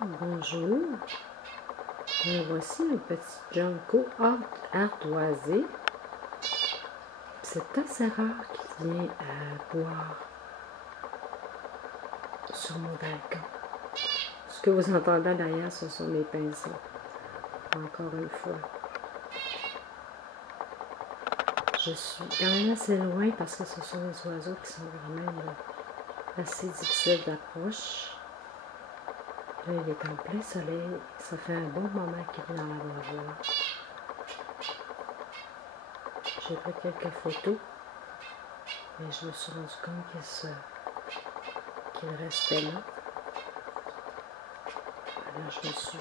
Bonjour, voici un petit junco ardoisé. C'est assez rare qu'il vienne boire sur mon balcon. Ce que vous entendez derrière, ce sont mes pinceaux. Encore une fois. Je suis quand même assez loin parce que ce sont des oiseaux qui sont quand même assez difficiles d'approche. Là, il est en plein soleil. Ça fait un bon moment qu'il est dans la voiture. J'ai pris quelques photos, mais je me suis rendu compte qu'il restait là. Alors je me suis...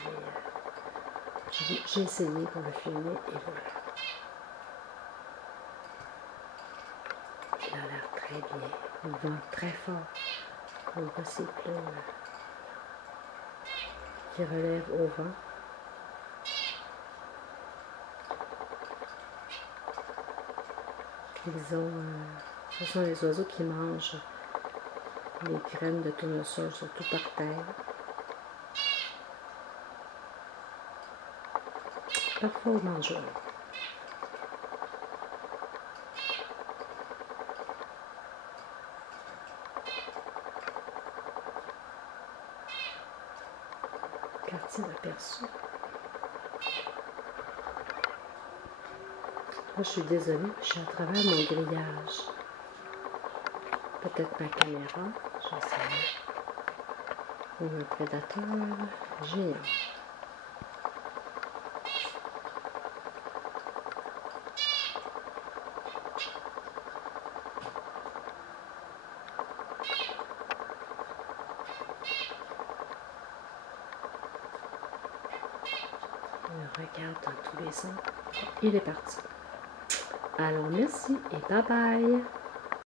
j'ai essayé pour le filmer et voilà. Il a l'air très bien. Il vente très fort. On voit ses plumes qui relèvent au vent. Ce sont les oiseaux qui mangent les graines de tournesol, surtout par terre. Parfois aux mangeurs. Quartier d'aperçu. Là, je suis désolée, je suis à travers mon grillage. Peut-être ma caméra, je sais pas. Ou un prédateur géant. Je regarde dans tous les sens. Il est parti. Alors, merci et bye bye.